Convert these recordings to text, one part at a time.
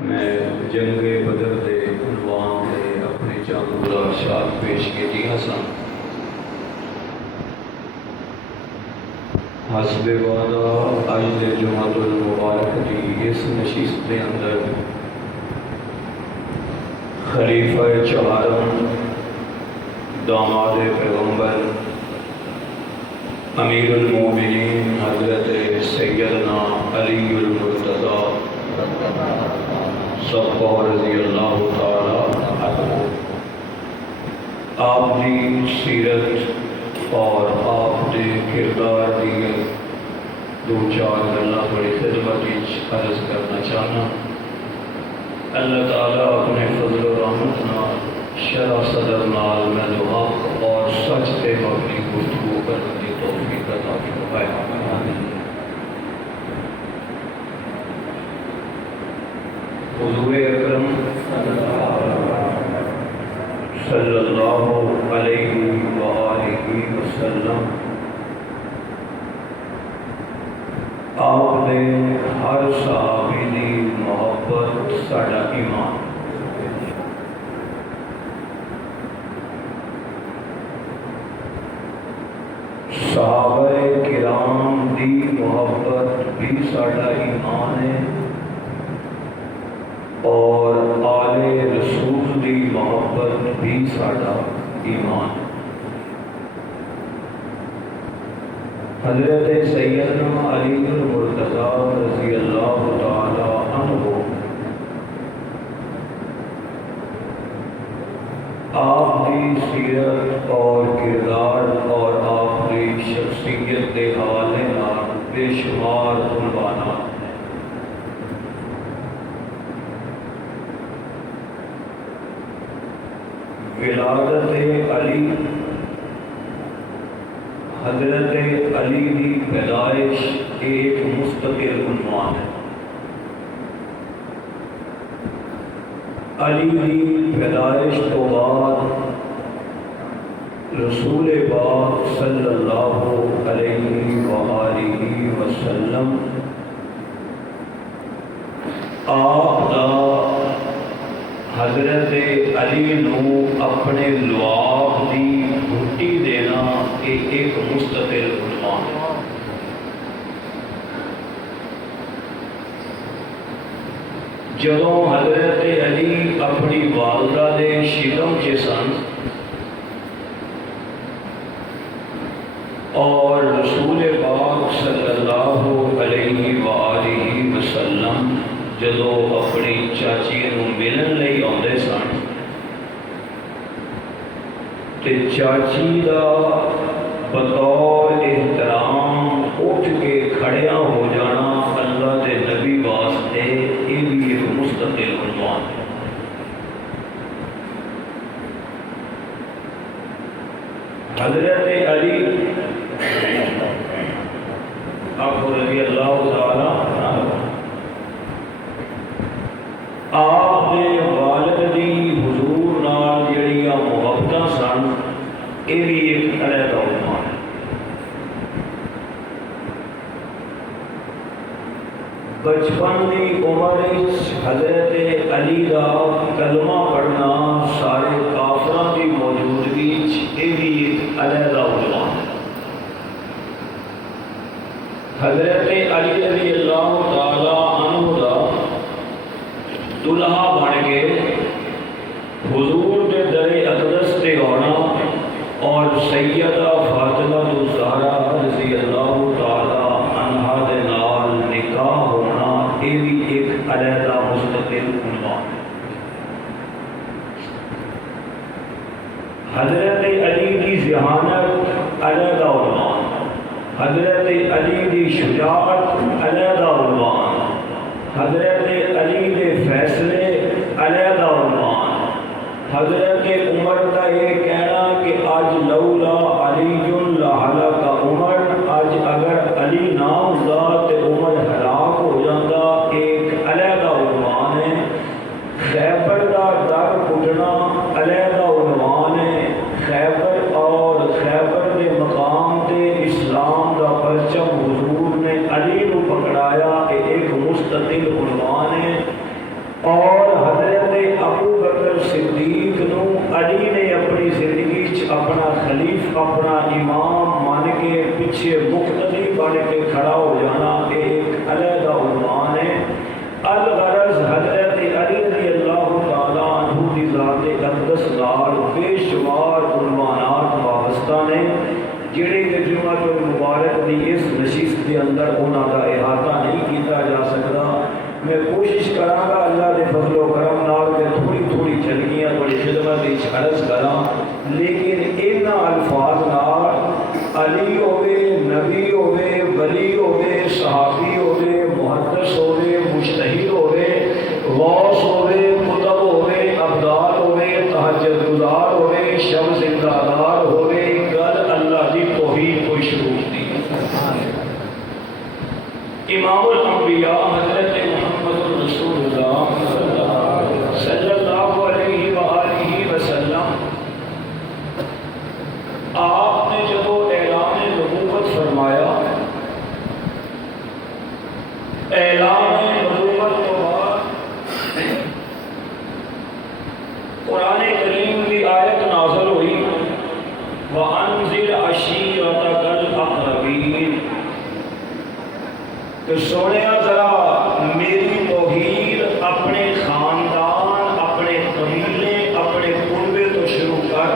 میں جنگ بدر دے عنوان دے اپنے چند ملاحظات پیش کیتیاں سن۔ حسب وعدہ اج دے جمعۃ المبارک دی اس نشست دے اندر خلیفہ چہارم داماد پیغمبر امیر المومنین حضرت سیدنا علی المرتضیٰ صدقہ رضی اللہ تعالی عنہ آپ کی سیرت اور آپ کے کردار کی دو چار گلاں بڑی خدمت عرض کرنا چاہنا۔ اللہ تعالیٰ اپنے فضل و رحمت نال شرح صدر نال میں حق اور سچ تے مبنی گفتگو کرنے کی توفیق عطا فرمائے۔ حضور اکرم صلی اللہ علیہ وآلہ وسلم آپ نے ہر صحابی دی محبت ساڈا ایمان۔ صحابہ کرام دی محبت بھی ساڈا ایمان ہے اور آل رسول دی محبت بھی ساڈا ایمان ہے۔ حضرت سیدنا علی المرتضیٰ رضی اللہ تعالی عنہ آپ کی سیرت اور کردار اور آپ کی شخصیت کے حوالے نال بے شمار عنوانات ہیں۔ ولادت علی، حضرت علی کی پیدائش ایک مستقل عنوان ہے۔ علی کی پیدائش تو بعد رسول پاک صلی اللہ علیہ وآلہ وسلم آپ دا حضرت علی نو اپنے لعاب دی گھٹی دینا ایک مستقل عنوان ہے۔ جدوں حضرت علی اپنی والدہ دے شکم چ سن اور رسول پاک صلی اللہ علیہ وآلہ وسلم جدوں اپنی چاچی نو ملن لئی آندے سن تے چاچی دا بطور احترام اٹھ کے کھڑیاں ہو جانا اللہ دے نبی واسطے یہ بھی ایک مستقل عنوان ہے۔ حضرت علی آپ رضی اللہ تعالی آپ نے والد دی حضور نال جڑیاں محبتاں سن یہ بھی ایک علیحدہ عنوان ہے۔ بچپن کی عمر حضرت علی کا کلمہ پڑھنا سارے کافراں کی موجودگی یہ بھی ایک علیحدہ عنوان ہے۔ حضرت علی رضی اللہ تعالی عنہ دا دلہا بن کے حضور کے در اقدس تے ہونا اور سیدہ فاطمہ الزہرا رضی اللہ تعالی عنہا دے نال نکاح ہونا یہ بھی ایک علیحدہ مستقل عنوان ہے۔ حضرت علی کی ذہانت علیحدہ عنوان، حضرت علی کی شجاعت علیحدہ عنوان، حضرت علی کے فیصلے علیحدہ عنوان، حضرت عمر کا یہ کہنا کہ آج لولا علی لہلک عمر، آج اگر علی نہ ہوتا تو عمر ہلاک ہو جاتا ایک علیحدہ عنوان ہے۔ خیبر کا در پٹنا علیحدہ عنوان ہے۔ خیبر اور خیبر کے مقام تے اسلام کا پرچم حضور نے علی کو پکڑایا ایک مستقل عنوان ہے۔ اور حضرت ابو بکر صدیق نو علی نے اپنی زندگی چ اپنا خلیف اپنا امام مان کے پیچھے مقتدی بن کے کھڑا ہو جانا ایک علیحدہ عنوان ہے۔ الغرض حضرت علی رضی اللہ تعالیٰ عنہ کی ذات اقدس نال بے شمار عنوانات وابستہ نے جڑے کہ جمعۃ المبارک دی اس نشست کے اندر انہاں دا احاطہ نہیں کیتا جا سکتا۔ میں کوشش کراں گا اللہ دے فضل و کرم نال کہ تھوڑی تھوڑی جھلکیاں بڑی خدمت وچ عرض کراں، لیکن انہاں الفاظ نال علی ہوئے، نبی ہوئے، ولی ہوئے، صحابی ہوئے، محدث ہوئے، مجتہد ہوئے، غوث ہوئے، قطب ہوئے، ابدال ہوئے، تہجد گزار ہوئے، شب زندہ دار ہوئے، گل اللہ دی توحید کو شروع دی۔ امام الانبیاء حضرت محمد رسول اللہ صلی اللہ علیہ وآلہ وسلم آپ نے جب اعلان نبوت فرمایا، اعلان نبوت کے بعد قرآن کریم کی آیت نازل ہوئی، وَأَنذِرْ عَشِيرَتَكَ الْأَقْرَبِينَ، کہ سونیا ذرا میری توحید اپنے خاندان، اپنے قبیلے، اپنے کنبے تو شروع کر،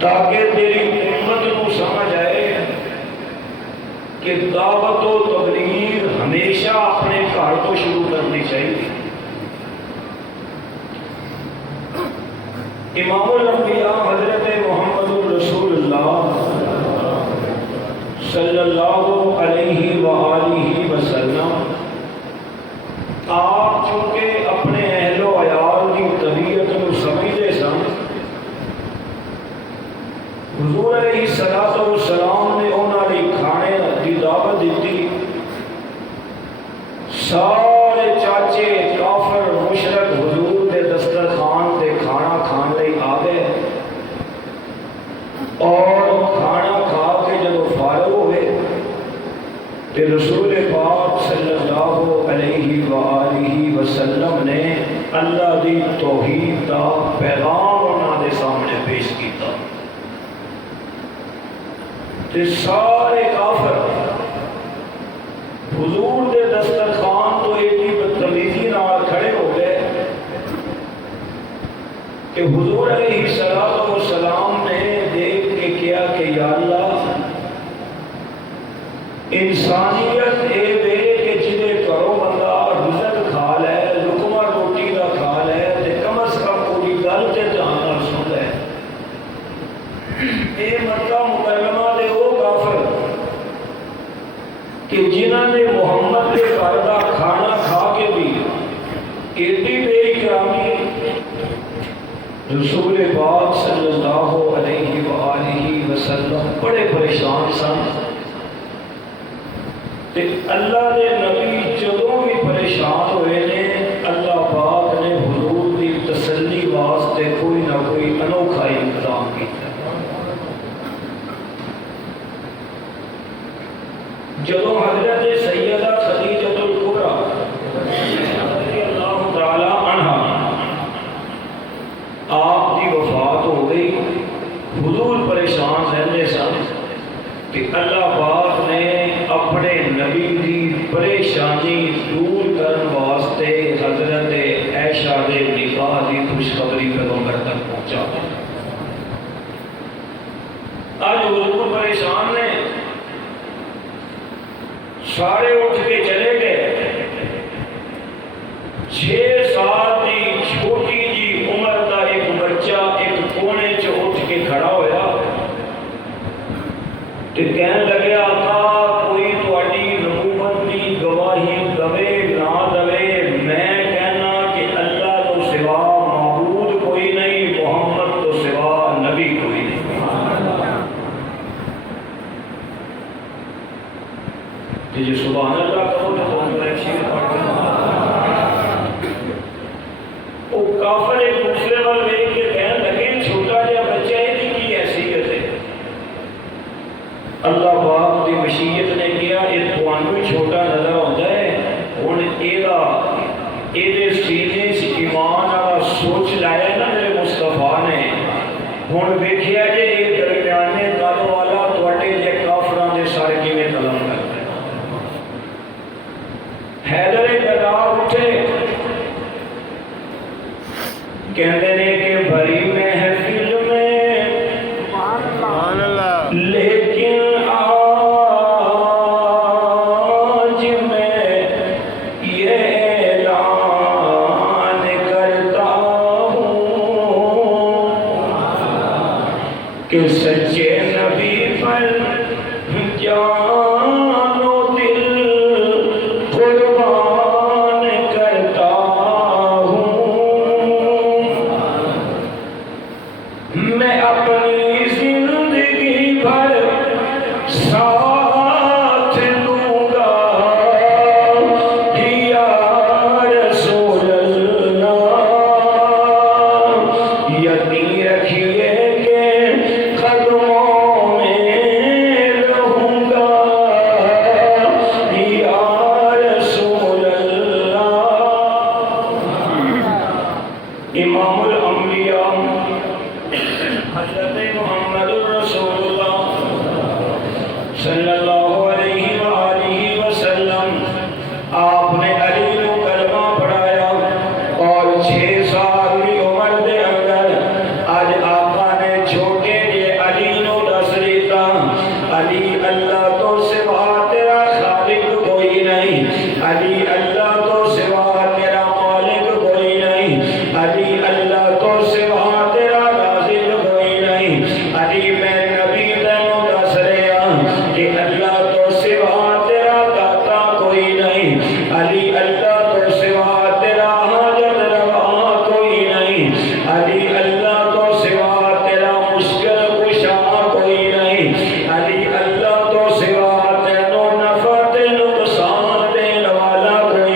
تاکہ تیری امت کو سمجھ آئے کہ دعوت و تبلیغ ہمیشہ اپنے گھر کو شروع کرنی چاہیے۔ امام الانبیاء حضرت محمد رسول اللہ صلی اللہ علیہ وآلہ وسلم آپ چونکہ اپنے اہل و عیال کی طبیعت کو سمجھتے سن، حضور علیہ السلام نے انہوں نے کھانے کی دعوت دیتی، سارے چاچے کافر مشرک حضور کے دسترخوان سے کھانا کھان لئی آ گئے، اور کھانا کھا کے جب فارغ ہوئے تو رسول پاک صلی اللہ علیہ وآلہ وسلم نے اللہ دی توحید کا پیغام انہوں نے سامنے پیش کیتا، تے سارے کافر حضور دے دسترخوان تو ایڈی بدتمیزی نال کھڑے ہو گئے کہ حضور علیہ السلام نے دیکھ کے کیا کہ یا اللہ، انسانیت اے وے کہ جدے کرو بندہ رزق کھا لے، لقمہ روٹی دا کھا لے، تے کم از کم کوئی گل تے دھیان نال سن لے۔ اے مکہ مکرمہ دے او کافر کہ جنہاں نے محمد کے گھر دا کھانا کھا کے بھی ایڈی بے اکرامی، رسول پاک صلی اللہ علیہ وآلہ وسلم بڑے پریشان سن۔ تے اللہ دے نبی جدوں بھی پریشان ہوئے نے، اللہ پاک نے حضور کی تسلی واسطے کوئی نہ کوئی انوکھا انتظام کیا۔ جدوں حضرت سیدہ خدیجہ الکبریٰ رضی اللہ تعالی عنہا آپ کی وفات ہو گئی، حضور پریشان رہتے سن کہ اللہ پاک نے اپنے نبی کی پریشانی دور کرنے واسطے حضرت عائشہ کے نکاح کی خوشخبری پیغمبر تک پہنچا۔ آج حضور پریشان نے، سارے اٹھ کے چلے گئے، 6 سال کی چھوٹی جی عمر کا ایک بچہ ایک کونے چ اٹھ کے کھڑا ہویا تے کہنے لگے آقا کوئی تواڈی نبوت کی گواہی دوے نہ دوے، میں کہنا کہ اللہ تو سوا معبود کوئی نہیں، محمد تو سوا نبی کوئی نہیں۔ جی سبحان اللہ کہو تو ایک شیر پڑھ حیدر جگا اٹھے کہندے نے کہ بھری محفل میں لیکن آج میں یہ اعلان کرتا ہوں کہ سچے نبی پر جان و دل قربان کرتا ہوں میں اپنی زندگی بھر ساتھ دوں گا یا رسول اللہ یقین رکھیے کہ قدموں میں رہوں گا یا رسول اللہ امام الانبیاء حضرت محمد رسول اللہ صلی اللہ علیہ وآلہ وسلم آپ نے علی کو کلمہ پڑھایا اور 6 سال کی عمر دے اندر آج آقا نے چھوٹے جے علی نو دس دیتا علی اللہ تو سوا تیرا خالق کوئی نہیں علی اللہ تو سوا تیرا مالک کوئی نہیں علی اللہ تو سوا تیرا رازق کوئی نہیں علی میں نبی تینوں دس رہا کہ اللہ تو سوا تیرا داتا کوئی نہیں علی اللہ تو سوا تیرا حاجت روا کوئی نہیں علی اللہ تو سوا تیرا مشکل کشا کوئی نہیں علی اللہ تو سوا تینوں نفع تے نقصان دین والا کوئی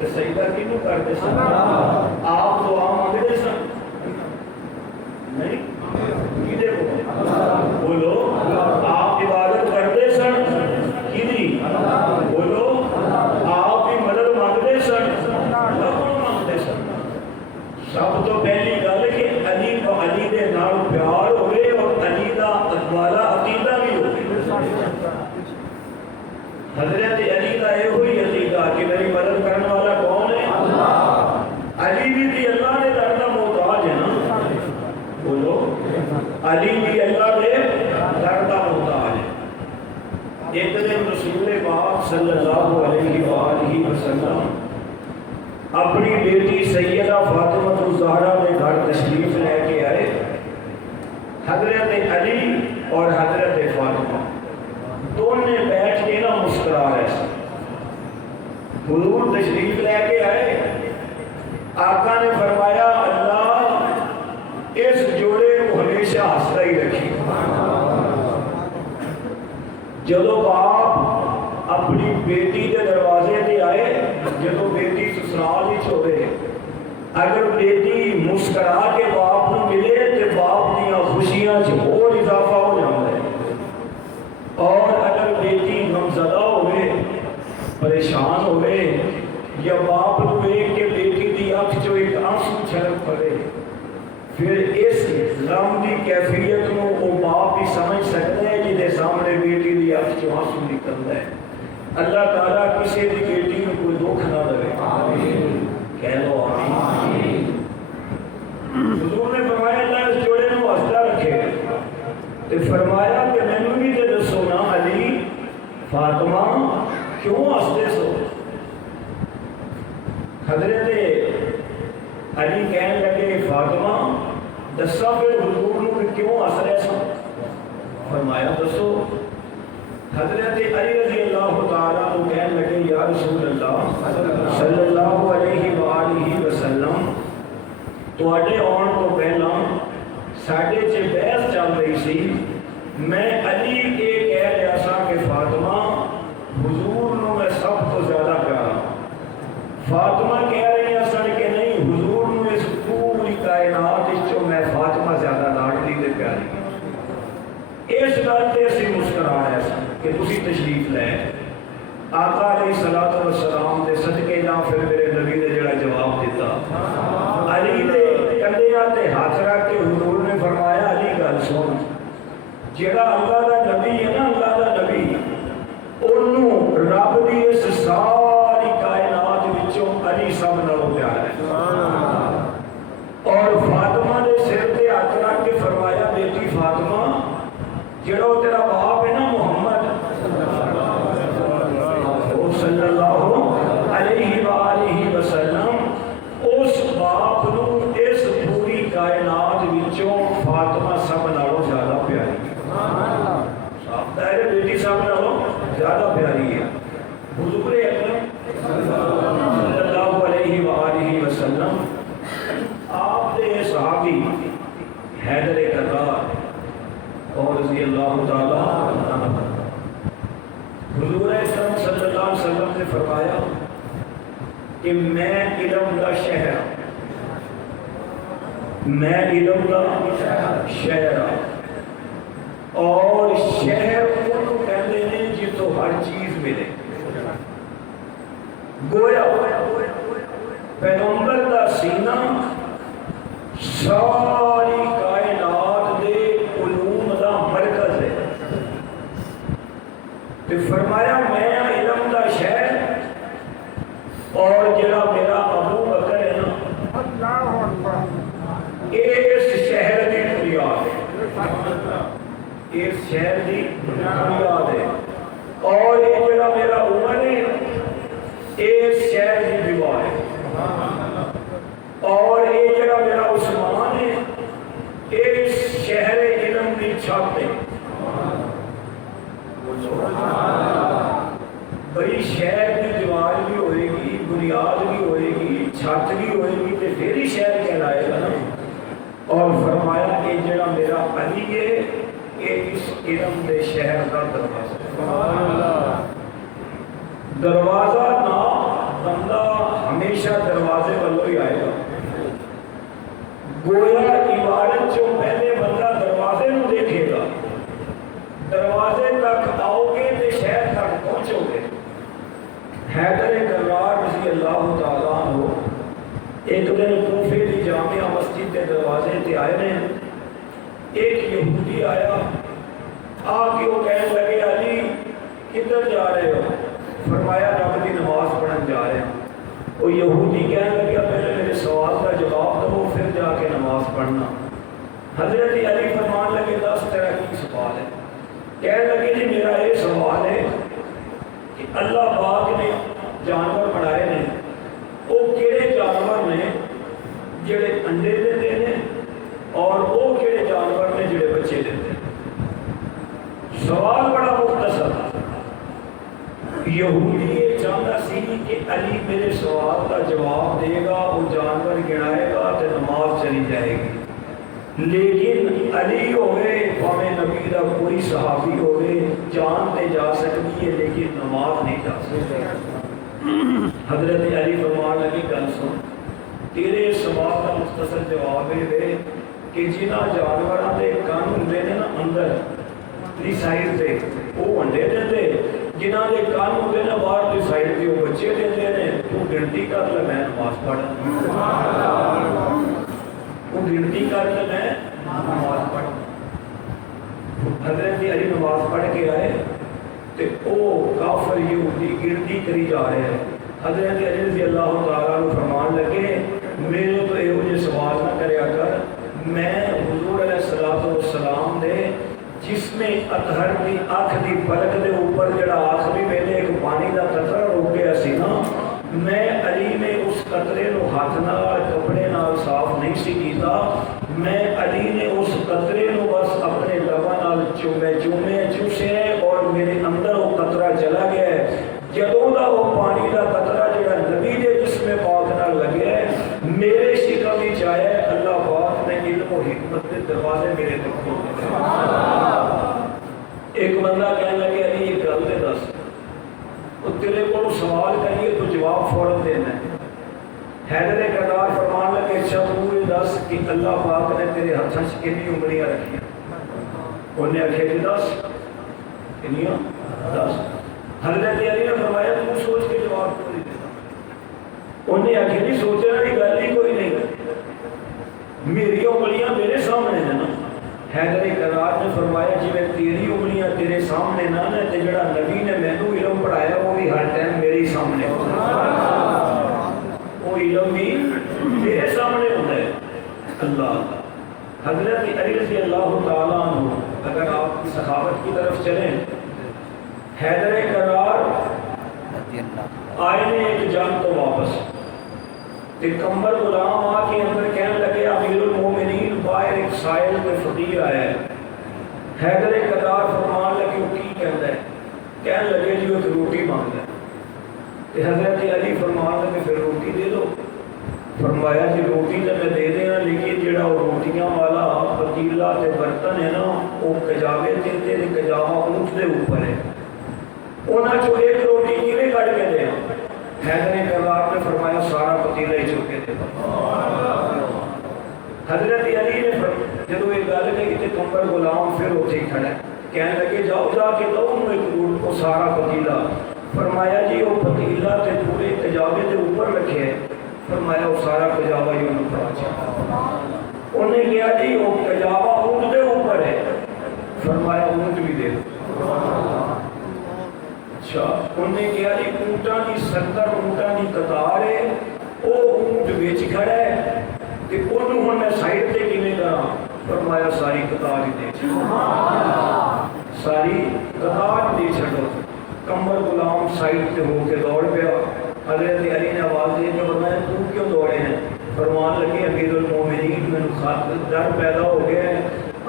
تو سجدہ کینوں کرتے سن؟ آپ دعا مانگتے سن؟ نہیں کدے کو بولو؟ آپ عبادت کرتے سن کدی؟ بولو؟ آپ کی مدد مانگتے سن؟ کون مانگتے سن؟ سب تو پہلی گل کہ علی کو علی دے نال پیار ہوئے اور علی دا والا عقیدہ بھی ہوئے۔ حضرت علی کا یہ ہوئی عقیدہ کہ میری مدد کرنے والا کون ہے؟ علی بھی تھی اللہ نے دردا محتاج ہے نا؟ بولو؟ علی بھی اللہ نے دردا محتاج ہے۔ ایک دن رسول پاک صلی اللہ علیہ وآلہ وسلم اپنی بیٹی سیدہ فاطمہ الزہرا کے گھر تشریف لے کے آئے۔ حضرت علی اور حضرت فاطمہ دونوں بیٹھ کے نا مسکرا رہے تھے۔ حضور تشریف لے کے آئے، آقا نے فرمایا اللہ اس جوڑے کو ہمیشہ ہنستا ہی رکھی۔ جدو باپ اپنی بیٹی کے دروازے تے آئے، جدو بیٹی سسرال ہی چھوڑے، اگر بیٹی مسکرا کے باپ کو ملے تو باپ دیا خوشیاں اور اضافہ ہو جاتا ہے، اور اگر بیٹی غمزدہ ہوئے پریشان ہوئے یا باپ کو دیکھ کے بیٹی دی اکھ چو ایک آنسو چھلک پڑے، پھر اس غم کی کیفیت کو وہ باپ بھی سمجھ سکتا ہے جہاں سامنے بیٹی دی اکھ چو آنسو نکلتا ہے۔ اللہ تعالیٰ کسی بھی بیٹی کو کوئی دکھ نہ دے، کہہ لو آمین۔ حضور نے فرمایا اللہ اس جوڑے کو ہنستا رکھے، تو فرمایا کہ میں بھی تے دسو نا علی فاطمہ کیوں ہنستے سو؟ حضرت علی کہنے لگے فاطمہ دسا پھر حضور نے کہ کیوں ہنس رہے سو؟ فرمایا دسو۔ حضرت علی رضی اللہ تعالیٰ کو کہنے لگے یا رسول اللہ صلی اللہ علیہ وآلہ وسلم تواڈے آن تو پہلا ساڈے چ بحث چل رہی سی، میں علی یہ کہہ رہا سا کہ فاطمہ حضور نو میں سب تو زیادہ پیارا، فاطمہ کہہ رہی سن کہ نہیں حضور نو اس پوری کائنات چو میں فاطمہ زیادہ لاڈلی تے پیاری۔ اس گل تے اسی مسکرا رہے سن کہ تسی تشریف لے۔ آقا علیہ الصلوۃ والسلام دے صدقے جا پھر میرے نبی نے جڑا جواب دیتا، علی دے کندھیاں تے ہاتھ رکھ کے حضور نے فرمایا علی گل سن، جڑا اللہ دا نبی ہے نا، اللہ دا نبی انہوں رب دی اس ساری کائنات وچوں علی سب نالوں پیارا ہے۔ اور فاطمہ دے سر تے ہاتھ رکھ کے فرمایا بیٹی فاطمہ جڑا تیرا باپ ہے نا محمد صلی اللہ علیہ وآلہ وسلم، اس باپ نو اس پوری کائنات وچوں فاطمہ سب نالوں زیادہ پیاری ہے۔ صاحب دائرے بیٹی سب نالوں زیادہ پیاری ہے۔ حضور اکرم صلی اللہ علیہ وآلہ وسلم آپ دے صحابی حیدر کرار اور رضی اللہ تعالیٰ عنہ، حضور اکرم صلی اللہ علیہ وسلم نے فرمایا کہ میں علم کا شہر، میں علم کا شہر اور شہر کو کہتے ہیں جتوں ہر چیز ملے۔ گویا پیغمبر کا سینہ ساری کائنات دے علوم دا مرکز ہے۔ تو فرمایا میں علم دا شہر، اور جڑا میرا ابو بکر ہے نا اس شہر دی بنیاد ہے، اس شہر دی بنیاد ہے، اور یہ جڑا میرا عمر ہے اس شہر دی دیوار ہے، اور یہ جڑا میرا عثمان ہے اس شہر علم کی چھت ہے۔ بڑی شہر کی دیوار بھی ہوئے گی، بنیاد بھی ہوئے گی، چھت بھی ہوئے گی، تو پھر ہی شہر کہلائے گا نا۔ اور فرمایا کہ جڑا میرا علی ہے یہ اس علم دے شہر کا دروازہ، دروازہ نہ بندہ دروازے والوں ہی آئے گا. گویا عبادت جو پہلے بندہ دروازے نو دیکھے گا, دروازے تک آؤ گے تو شہر تک پہنچو گے. حیدر کرار رضی اللہ تعالیٰ عنہ ایک دن کوفے کی جامعہ مسجد کے دروازے تے آئے نے. ایک یہودی آیا, آ کے وہ کہنے لگے علی کدھر جا رہے ہو؟ فرمایا رب کی نماز پڑھن جا رہے ہیں. وہ یہودی کہنے لگا پہلے میرے سوال کا جواب دو پھر جا کے نماز پڑھنا. حضرت علی فرمان لگے 10 تیرا کی سوال ہے؟ کہنے لگے جی میرا یہ سوال ہے کہ اللہ پاک نے جانور بنائے نے, وہ کہڑے جانور نے جڑے انڈے دیتے ہیں اور وہ کہڑے جانور نے جڑے بچے دیتے ہیں؟ سوال بڑا مختصر. یہودی یہ چاہتا سی کہ علی میرے سوال کا جواب دے گا, وہ جانور گنائے گا تو نماز چلی جائے گی. لیکن علی ہوئے پاویں نبی دا کوئی صحابی ہوئے, جان تے جا سکتی ہے لیکن نماز نہیں جا سکتی. حضرت علی فرمان لگی گل سن, تیرے سوال کا مختصر جواب ہے کہ جنہ جانوراں دے کان ہوندے نے نا اندر دی سائڈ تے وہ انڈے دیندے, جنہ دے کان ہوندے نا باہر دی سائڈ تے وہ بچے دیندے نے. تو گنتی کر لے میں نماز پڑھ, وہ گنتی کر لے میں نماز پڑھ. حضرت علی نماز پڑھ کے آئے تے او کافر یہودی گنتی کری جا رہے ہیں. حضرت علی رضی اللہ تعالیٰ عنہ فرمان لگے میرے تو یہ جو سوال نہ کریا کر, میں حضور علیہ الصلوۃ والسلام دے جس میں اطہر کی اکھ دی پلک دے اوپر جڑا آخری ویلے ایک پانی دا قطرہ رک گیا سی نا, میں علی نے اس قطرے نو ہاتھ نال کپڑے نال صاف نہیں سی کیتا, میں علی نے اس قطرے نو بس اپنے لباں نال چومے چوسے اور میرے اندر وہ قطرہ چلا گیا ہے. جدوں دا وہ پانی دا قطرہ جڑا نبی دے جسم پاک نال لگیا ہے میرے شکم وچ آیا ہے, اللہ پاک نے علم و حکمت کے دروازے میرے تک کھولے. ایک بندہ کہنے لگے علی یہ گل تے دس, وہ تیرے کو سوال کریے تو جواب فوراً دینا ہے. حیدر کرار فرمان لگے اچھا تو یہ دس کہ اللہ پاک نے تیرے ہاتھوں سے کتنی انگلیاں رکھی؟ انہیں آخیا کہ 10. کنیاں 10. حضرت علی نے فرمایا تو سوچ کے جواب کیوں نہیں دیتا؟ انہیں آخیا نہیں سوچنے والی گل ہی کوئی نہیں, میری انگلیاں میرے سامنے ہیں نا. حیدر کرار نے فرمایا جی میں تیری انگلیاں تیرے سامنے نہ نے تے جڑا نبی نے مینوں علم پڑھایا وہ بھی ہر ٹائم میرے سامنے ہوتا ہے, وہ علم بھی میرے سامنے ہوتا ہے. اللہ حضرت علی رضی اللہ تعالیٰ عنہ اگر آپ کی سخاوت کی طرف چلیں, حیدر کرار آئے نے ایک جنگ تو واپس تے کمبر غلام آ کے اندر کہنے لگے امیر المومنین باہر ایک سائل میں فقیر آیا ہے. حیدر کرار فرمان لگے وہ کی کہتا ہے؟ کہنے لگے جی وہ روٹی مانگتا ہے. تے حضرت علی فرمان لگے پھر روٹی دے دو. فرمایا جی روٹی تو میں دے دینا لیکن جڑا وہ روٹیاں والا پتیلا تے برتن ہے نا وہ کجاوے دیتے تے کجاوا اونٹ دے اوپر ہے, انہاں چوں ایک روٹی کیویں کٹ کے دے؟ حیدر کرار نے فرمایا سارا پتیلا ہی چک کے دے. حضرت علی نے جب یہ گل کہی تے کمبر غلام پھر اتنے ہی کھڑا ہے, کہنے لگے جاؤ جا کے دو انہوں ایک روٹ کو سارا پتیلا. فرمایا جی وہ پتیلا تے پورے کجاوے دے اوپر رکھے ہے. فرمایا وہ سارا کجاوا ہی انہوں پڑا چاہا. انہیں کہا جی وہ کجاوا اونٹ دے اوپر ہے. فرمایا اونٹ بھی دے دو. اچھا انہیں کہا جی اونٹاں کی 70 اونٹاں کی قطار ہے, وہ اونٹ وچ کھڑا ہے تے انہوں ہن میں سائڈ تے کیویں کراں؟ فرمایا ساری قطار ہی دے چھڈو, ساری قطار دے چھڈو. کمبر غلام سائڈ تے ہو کے دوڑ پیا. حضرت علی نے آواز دے کے فرمایا تو کیوں دوڑے ہیں؟ فرمان لگے امیر المومنین میں ڈر پیدا ہو گیا ہے,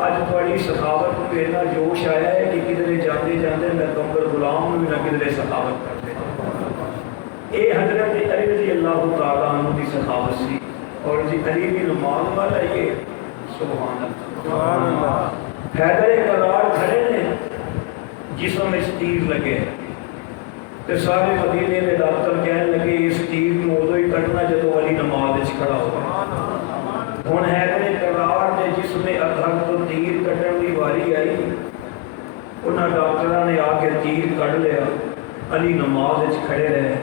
اج تھوڑی سخاوت کو اتنا جوش آیا ہے کہ کدھر جاندے جاندے میں کمبر غلام بھی نہ کدھر سخاوت کرتے. یہ حضرت علی رضی اللہ تعالیٰ عنہ کی سخاوت سی, اور جی علی بھی نماز والا یہ سبحان اللہ. حیدر کرار کھڑے نے جسم میں تیر لگے, تو سارے مدینے کے ڈاکٹر کہنے لگے اس تیر کو ادو ہی کٹنا جدو علی نماز کھڑا ہوگا. ہوں حیدر کرار نے جس میں ادھر تو تیر کٹن کی واری آئی انہاں ڈاکٹر نے آ کے تیر کٹ لیا. علی نماز کھڑے رہے.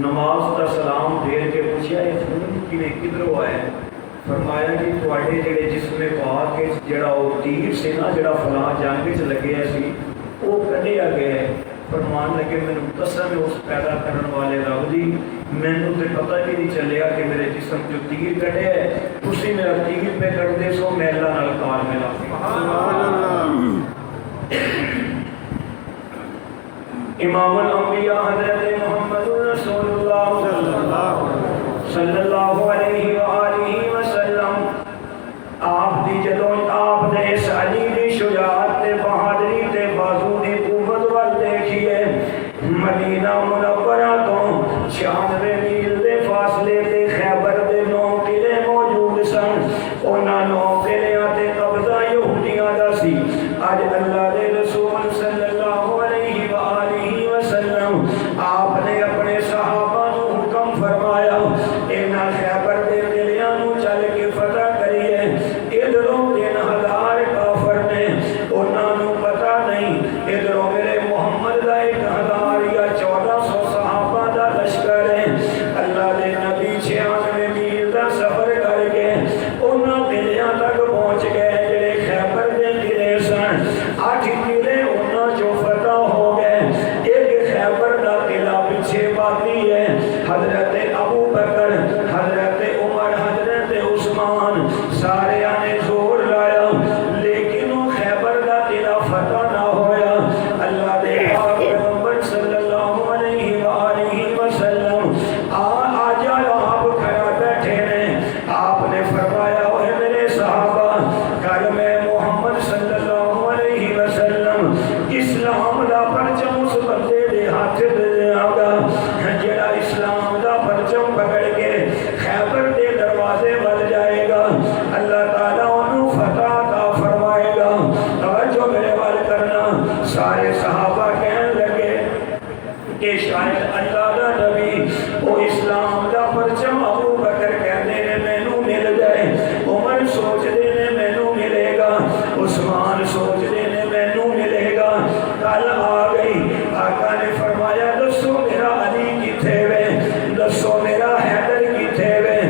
نماز کا سلام پھیر کے پوچھا یہ خون کدھروں آیا؟ فرمایا کہ تواڈے جڑے جسم پاک کے جڑا وہ تیر سے نا جڑا فلاں جنگ وچ لگیا سی وہ کڈیا گیا ہے. فرمان لگے مینوں قسم اس پیدا کرن والے رب دی مینوں تے پتہ ہی نہیں چلیا کہ میرے جسم جو تیر کٹیا ہے تسی میرا تیر پہ کٹدے سو میں اللہ نال کار ملا. سبحان اللہ. امام الانبیاء حضرت محمد رسول اللہ صلی اللہ علیہ وآلہ وسلم آپ دی جدوں آپ نے اس علی دی شجاعت تے بہادری تے بازو دی قوت وال دیکھیے مدینہ منورہ تو 96 میل دے فاصلے تے خیبر دے 9 قلعے موجود سن. انہاں 9 قلعیاں تے قبضہ یہودیاں دا سی. اج اللہ دے رسول صلی اللہ علیہ وآلہ وسلم آپ نے اپنے صحابہ نو حکم فرمایا انہاں خیبر دے قلعیاں نو چل کے فتح کریے. ادھروں 3000 کافر نے انہاں نو پتہ نہیں ادھروں میرے محمد دا 1000 یا 1400 صحابہ دا لشکر ہے. اللہ دے نبی 96 میل دا سفر کر کے انہاں قلعیاں تک پہنچ گئے جڑے خیبر دے قلعے سن. 8 قلعے انہاں جو فتح ہو گئے. ایک خیبر دا قلعہ پیچھے باقی ہے. حضرت ابو بکر حضرت عمر حضرت عثمان سارے نے زور لایا لیکن وہ خیبر دا قلعہ فتح نہ ہویا. اللہ دے پیغمبر صلی اللہ علیہ وآلہ وسلم آج آپ کھڑا بیٹھے نے. آپ نے فرمایا اے میرے صحابہ کل میں محمد صلی اللہ علیہ وسلم اسلام دا پرچم اس بندے دے ہاتھ دے دیاں گا جڑا اسلام دا پرچم پکڑ کے خیبر دے دروازے بن جائے گا. اللہ تعالیٰ انہوں فتح عطا فرمائے گا. توجہ میرے وال کرنا. سارے صحابہ کہنے لگے کہ شاید اللہ دا نبی وہ اسلام دا پرچم ابو بکر کہتے ہیں مینوں مل جائے. عمر سوچتے ہیں مینوں ملے گا. عثمان سوچتے ہیں مینوں ملے گا. کل آ گئی. آقا نے فرمایا دسو میرا علی کتھے وے, دسو میرا حیدر کتھے وے,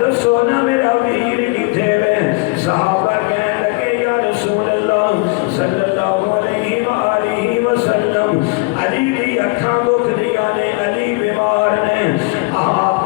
دسو نا میرا ویر کتھے وے. صحابہ کہنے لگے یا رسول اللہ صلی اللہ علیہ وآلہ وسلم علی دی اکھاں دکھ دیا نے, علی بیمار نے. آپ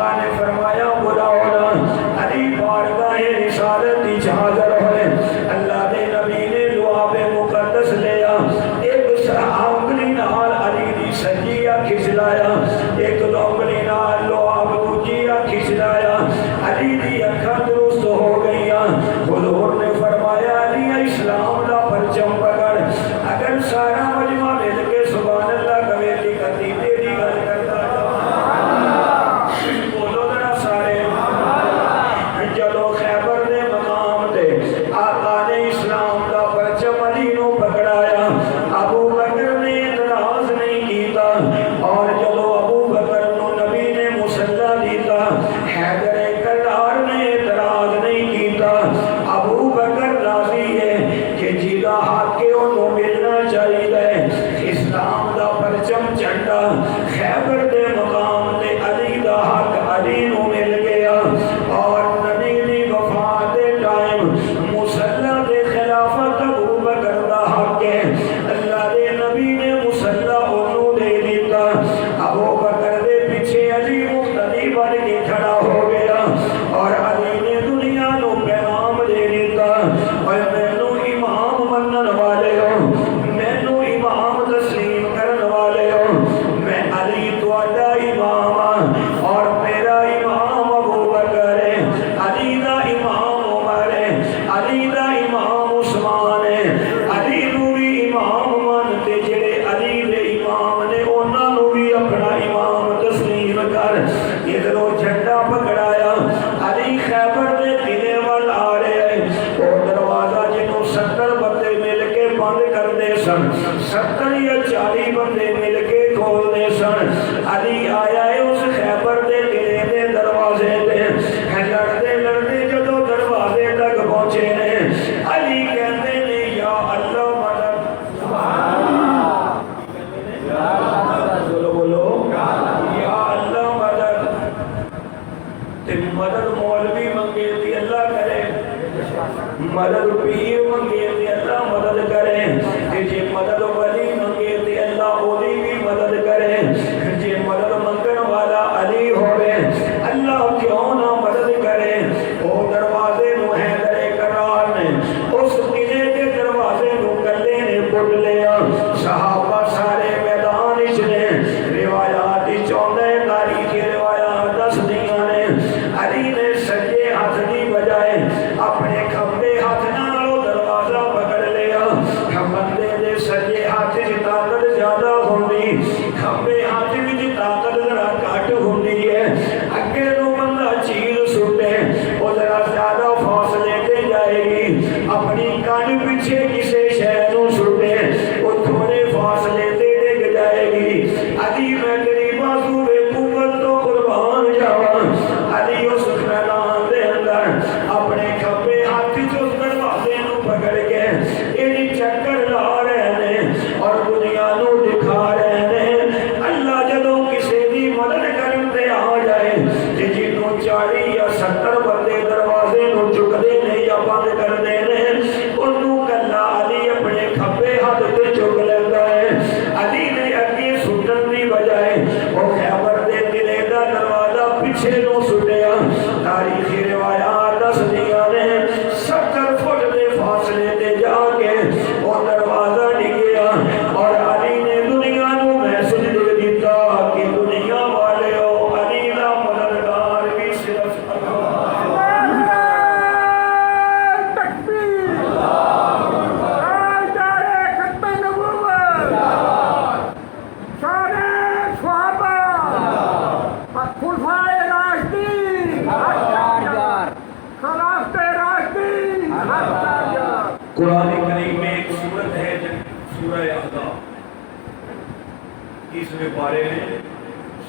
21ویں پارے میں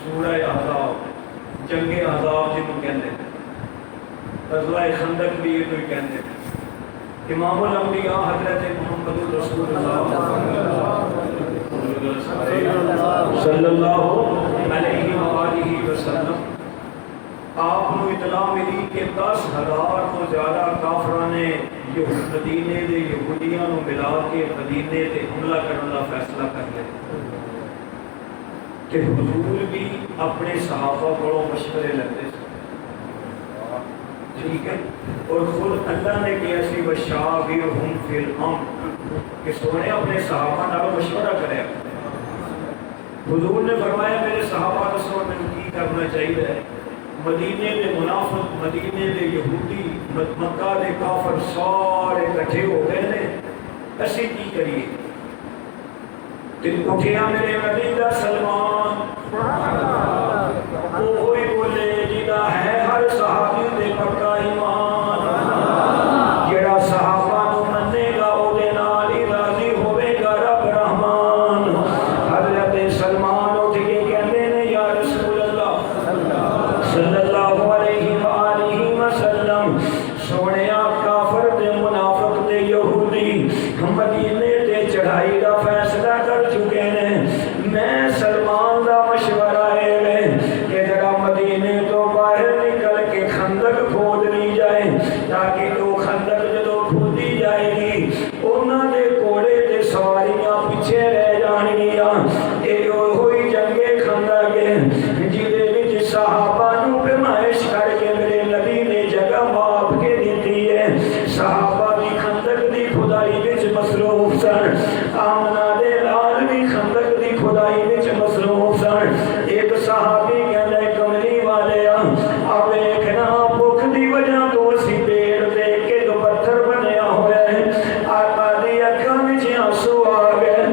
سورہ احزاب جنگ احزاب جنہوں کہتے ہیں، غزوہ خندق بھی یہ کوئی کہتے ہیں۔ امام الانبیاء حضرت محمد رسول اللہ صلی اللہ علیہ وآلہ وسلم آپ کو اطلاع ملی کہ 10,000 تو زیادہ کافران نے مدینے دے یہودیاں نو ملا کے مدینے تے حملہ کرنے کا فیصلہ کر لیا کہ حضور بھی اپنے صحابہ کو مشورے لیتے تھے، ٹھیک ہے، اور خود اللہ نے کیا سی وشاورہم فی الامر کہ سونے اپنے صحابہ نال مشورہ کرے۔ حضور نے فرمایا میرے صحابہ دسو میں کی کرنا چاہیے، مدینے دے منافق، مدینے دے یہودی، مکہ دے کافر سارے اکٹھے ہو گئے نے، اسی کی کریے؟ دن اٹھیا میرے نبی دا سلمان، وہی بولے جدا ہے ہر صحابی دے پکا ایمان، جڑا صحابہ نو منے گا او دے نال ہی راضی ہوے گا رب رحمان۔ حضرت سلمان اٹھ کے کہندے نے یا رسول اللہ صلی اللہ علیہ وآلہ وسلم، سونیا کافر تے منافق تے یہودی مدینے تے چڑھائی دا فیصلہ کر چکے ہیں، میں سلمان دا مشورہ ہے کہ ذرا مدینے تو باہر نکل کے خندق کھود لی جائے، تاکہ وہ خندق جدو کھودی جائے گی انہاں دے کوڑے تے سواریاں پیچھے رہ جان گیاں۔ اے ہوئی جنگ خندق ہے جدے وچ صحابہ نو پیمائش کر کے میرے نبی نے جگہ ماپ کے دیتی ہے۔ صحابہ بھی خندق دی کھدائی وچ مصروف سن، آمنہ دے لال بھی خندق دی کھدائی وچ مصروف سن۔ ایک صحابی کہنے کملی والے اب ایکنا بھوک دی وجہ تو اسی پیڑ دے کے جو پتھر بنیا ہوا ہے، آقا دی اکھاں وچ آنسو آ گئے۔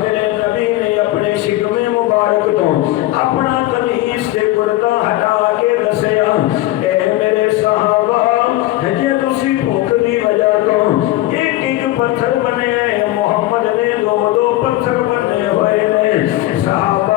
میرے نبی نے اپنے شکم مبارک تو اپنا قمیص تے کرتا ہٹا کے دسیا، اے میرے صحابہ جے تسی بھوک دی وجہ تو ایک ایک پتھر بنے ہیں، محمد نے دو دو پتھر بنے ہوئے نے۔ صحابہ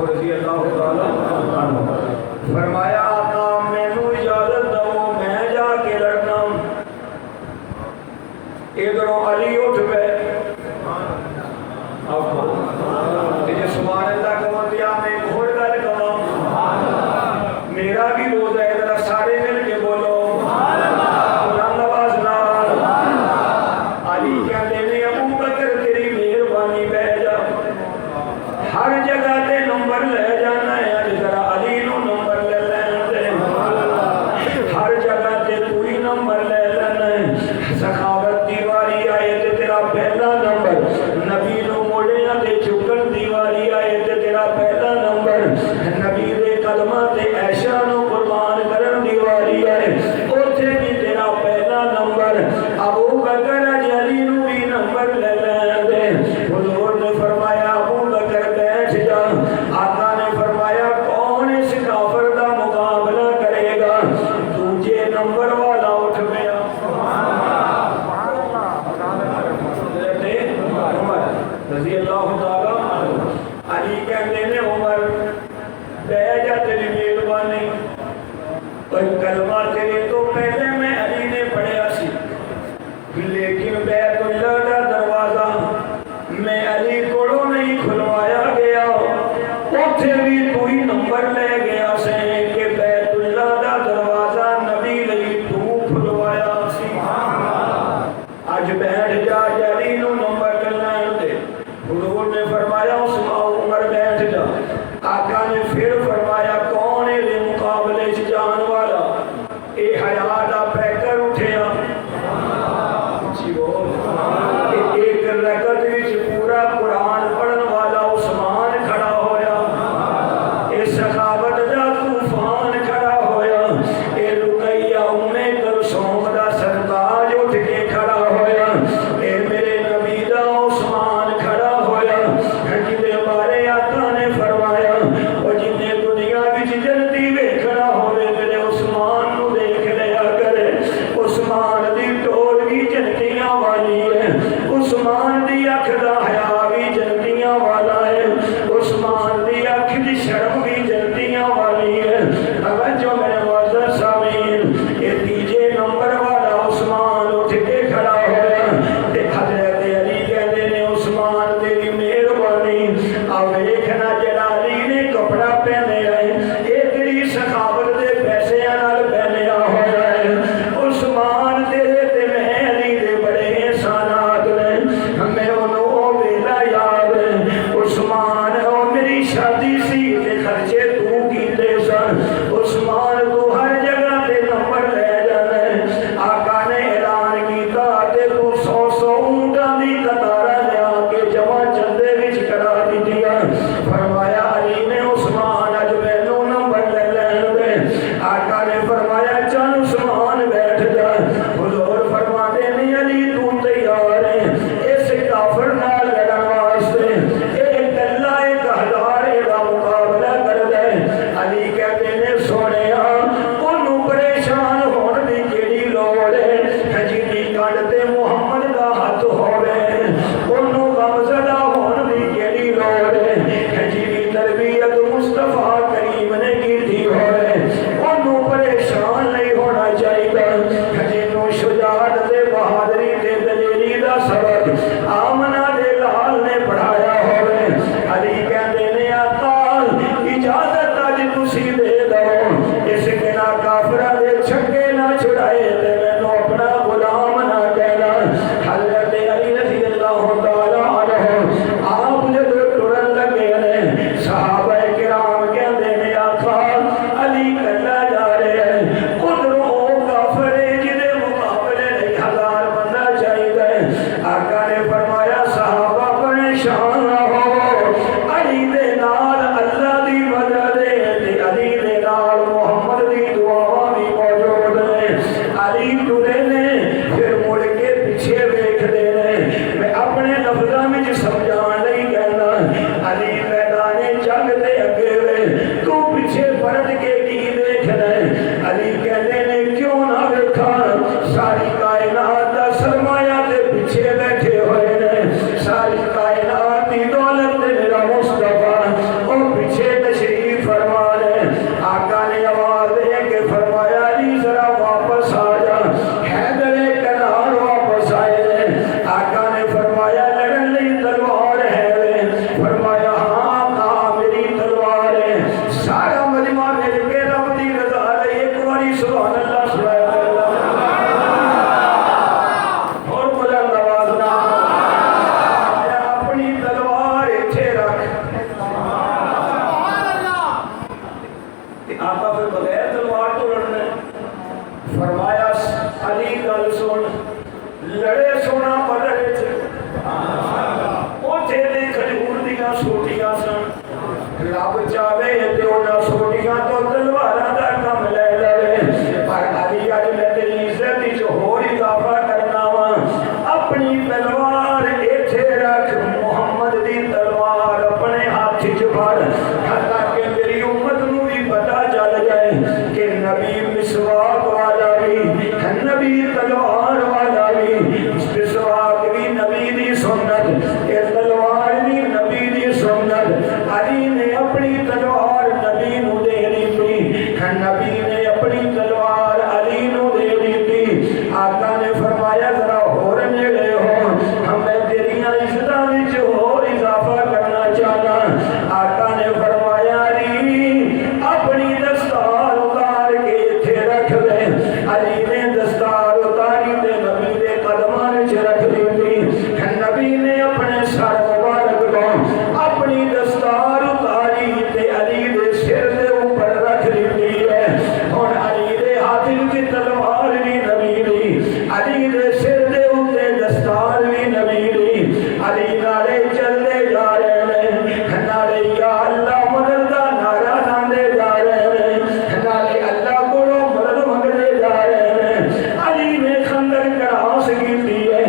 آخو رضی اللہ تعالی عنہ فرمایا آقا مینوں اجازت دو میں جا کے لڑنا ادھروں علی اٹھ پہ آخو تجھے سبحان اللہ کہوں دیا میں ایک اور گل کہوں میرا بھی روزہ ہے ذرا سارے مل کے بولو بلند آواز نال علی کہندے نے ابو بکر تیری مہربانی بہ جا ہر جگہ تے نمبر لے جانا ہے اج ذرا علی نو نمبر لے لین دے ہر جگہ تے کوئی نمبر لے لینا ہے سخاوت دی واری آئے تے تیرا پہلا نمبر نبی نو موڑیاں تے چکن دی واری آئے تے تیرا پہلا نمبر نبی دے قدماں تے عائشہ نو قربان کرن دی واری آئے اوتھے بھی تیرا پہلا نمبر ابو بکر اج علی نو بھی نمبر لے لین دے حضور نے فرمایا ابو بکر بیٹھ جا آقا نے فرمایا کون اس کافر دا مقابلہ کرے گا دوجے نمبر والا اٹھ گیا عمر رضی اللہ تعالی عنہ علی کہندے نے عمر بہ جا تیری مہربانی پر کلمہ تیرے تو پہلے میں علی نے پڑھیا سی لیکن بیت اللہ کا دروازہ میں علی کوڑوں نہیں کھلوایا گیا اوتھے بھی کوئی نمبر لے گیا سے کہ بیت اللہ کا دروازہ نبی لئی تو کھلوایا سی اج بیٹھ جا علی نو نمبر لین دے حضور نے فرمایا عمر بیٹھ جا آقا نے پھر فرمایا کون ہے دے مقابلے چ جان والا اے حیا دا پیکر اٹھیا جی بول ایک رکعت وچ پورا قرآن پڑھن والا عثمان کھڑا ہویا اے سخاوت دا طوفان کھڑا ہویا اے رقیہ ام کلثوم دا سرتاج اٹھ کے کھڑا ہویا اے میرے نبی دا عثمان کھڑا ہویا جدے بارے آقا نے فرمایا او جنے دنیا وچ جلدی ویکھنا ہوے میرے عثمان نو دیکھ لیا کرے عثمان دی ٹول بھی جنتیاں والی ہے عثمان دی اکھ دا حیا بھی جنتیاں والا ہے عثمان دی اکھ دی شرم بھی جنتیاں والی ہے اگر جو میرے معزز سامعین یہ تیجے نمبر والا عثمان اٹھ کے کھڑا ہویا تے حضرت علی کہندے نے عثمان تیری مہربانی آ ویکھنا جڑا علی نے کپڑا پہنے آئے اے تیری سخاوت دے پیسے نال پہنیا ہویا ہے عثمان تیرے تے میں علی دے بڑے احسانات نے ہمیں انہوں او ویلا یاد ہے عثمان او میری شادی سی تے خرچے تو کیتے سن عثمان تو ہر جگہ تے نمبر لے جانا ہے آقا نے اعلان کیتا تے تو 100 اونٹاں دی قطاراں لیا کے جمع چندے وچ کرا دتیاں فرمایا علی نے عثمان اج مینوں نمبر لے لین دے آقا نے فرمایا چل عثمان بیٹھ جا حضور فرماتے نے علی تو تیار ہے اس کافر نال لڑن واسطے ایک اللہ 1000 دا مقابلہ آقا پھر بغیر تلوار تو لڑنا ہے۔ فرمایا علی گل سن لڑے سونا بدر اوتھے دے کھجور دیاں سوٹیاں سن رب چاہے تے انہاں سوٹیاں تو تلواراں دا کم لے لے پر علی اج میں تیری عزت وچ ہور اضافہ کرنا وا اپنی تلوار ایتھے رکھ محمد دی تلوار اپنے ہاتھ وچ پھڑ تاکہ میری امت نوں بھی پتہ چل جائے کہ نبی مسواک والا بھی نبی تلوار والا بھی مسواک بھی نبی دی سنت اے تلوار بھی نبی دی سنت علی نے اپنی تلوار نبی نو دے دی نبی نے اپنی تلوار علی نو دے دی آقا نے فرمایا ذرا ہور نیڑے ہو ہمیں تیریاں عزتاں وچ ہور اضافہ کرنا چاہنا آقا نے فرمایا علی اپنی دستار اتار کے ایتھے رکھ دے علی نے دستار اتاری تے نبی دے قدماں وچ رکھ دی نبی نے اپنے سر مبارک کو اپنی دستار اتاری تے علی دے سر دے اوپر رکھ دی ہے ہن علی دے ہاتھ وچ تلوار بھی نبی دی علی دے سر دے اوپر دستار بھی نبی دی علی نالے چلدے جا رہے ہیں نالے یا اللہ مدد دا نعرہ لاندے جا رہے ہیں نالے اللہ کولوں مدد منگدے جا رہے ہیں علی نے خندق کراس کیتی ہے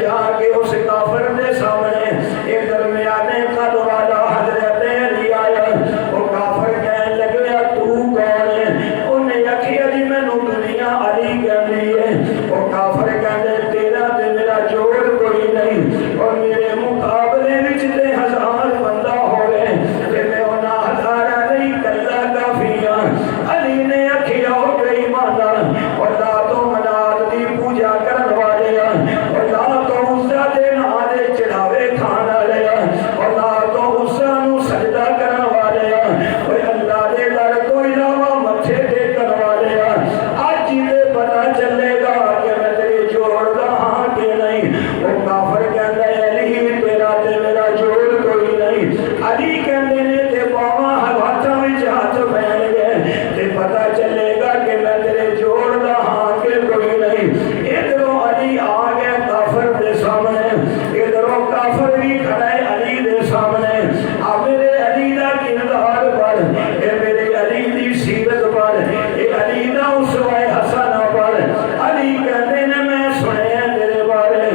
جا کے اس کافر دے سامنے ایک درمیانے قد والا حضرت علی آیا وہ کافر کہنے لگا تو کون ہے انہیں آکھیا جی مینوں دنیا علی کہندی ہے وہ کافر کہندے تیرا تے میرا جوڑ کوئی نہیں اور میرے مقابلے وچ تے 1000 بندہ ہوے تے میں انہاں ہزاراں نہیں کلا کافی ہاں علی نے آکھیا ہو گئی مانا اور لات و منات دی پوجا کرن والے اور لات و عزا دے ناں دے چڑھاوے کھان والے اور لات و عزا نوں سجدہ کرن والے اور اللہ دے در تو علاوہ متھے ٹیکن والے اج تے پتہ چلے گا کہ میں تیرے جوڑ دا ہاں کہ نہیں وہ کافر کہندا ہے علی تیرا تے میرا جوڑ کوئی نہیں علی کہندے نے تے باواں ہاتھاں وچ ہاتھ پہن گئے تے پتہ چلے گا کہ میں تیرے جوڑ دا ہاں کہ کوئی نہیں ادھروں علی آ گیا کافر دے سامنے ادھروں کافر بھی کھڑا ہے علی دے سامنے آ میرے علی دا کردار پر اے میرے علی دی سیرت پر اے علی دا اسوہ حسنہ پر علی کہتے نے میں سنیا تیرے بارے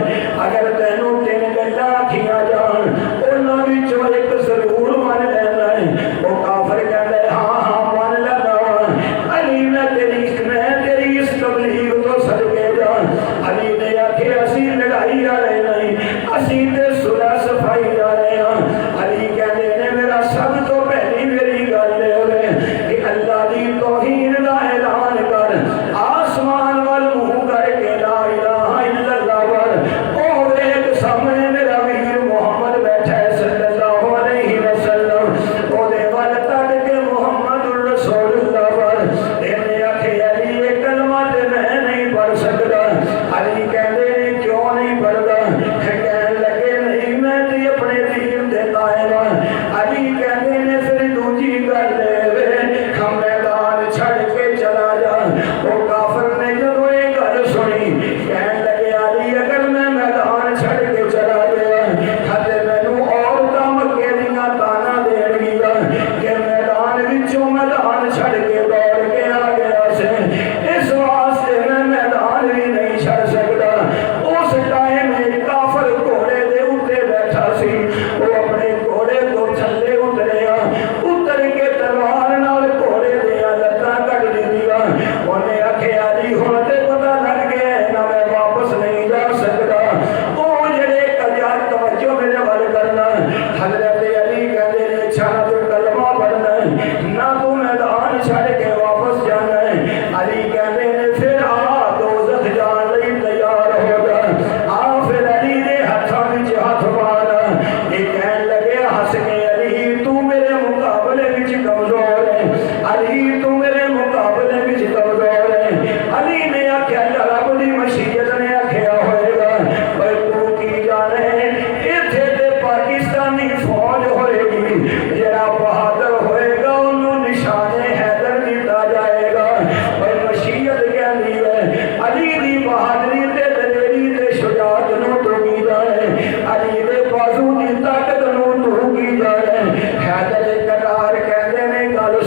اگر تینوں 3 گلاں آکھیاں جان انہاں وچوں ایک ضرور من لینا ہے وہ کافر کہتا ہے ہاں ہاں من لینا علی میں تیری اس تبلیغ تو صدقے جان علی نے آکھیا اسی لڑائی آ رہے نہیں اسی تے صلح صفائی آ رہے ہیں علی کہتے نے میرا سب تو پہلی میری گل ہے کہ اللہ دی توہین دا اعلان کر آسمان وال منہ کر کے لا الہ الا اللہ پر او ایک سامنے میرا ویر محمد بیٹھا ہے صلی اللہ علیہ وسلم او دے وال تک کے محمد الرسول اللہ پر انہیں آکھے علی یہ کلمہ تے میں نہیں پڑھ سکتا علی کہندے نے کیوں نہیں پڑھدا کہنے لگے نہیں میں تے اپنے دین دے قائم علی کہندے نے پھر دوجی گل ہم میدان چھڑ کے چلا جا وہ کافر نے جدوں یہ گل سنی کہنے لگے علی اگر میں میدان چھڑ کے چلا گیا تے مینوں عورتاں مکے دیاں تانا دین گیا کہ میدان وچوں میدان چھڑ کے دوڑ کے آ گیا سے اس واسطے میں میدان بھی نہیں چھڑ سکتا اس ٹائم ایک کافر گھوڑے دے اوتے بیٹھا سی وہ اپنے گھوڑے تو تھلے اتریا اتر کے تلوار نال گھوڑے دیاں لتاں کٹ دتیاں انہیں آکھیا علی ہن تے پتہ لگ گیا نہ میں واپس نہیں جا سکتا او جڑے کجا توجہ میرے ول کرنا حضرت علی کہندے نے اچھا تو کلمہ پڑھنا نہ تو میدان چھڑ کے واپس جانا ہے علی کہندے نے پھر آ دوزخ جان لئی تیار ہو جا آ پھر علی دے ہتھاں وچ ہاتھ مارا یہ کہن لگے ہس کے علی تو میرے مقابلے وچ کمزور ہے علی تو میرے مقابلے وچ کمزور ہے علی نے آکھیا رب دی مشیت نے آکھیا ہوئے گا بھئی تو کی جانے ایتھے تے پاکستانی فوج ہوئے گی جڑا بہادر ہوئے گا انہوں نشان حیدر دی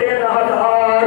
3000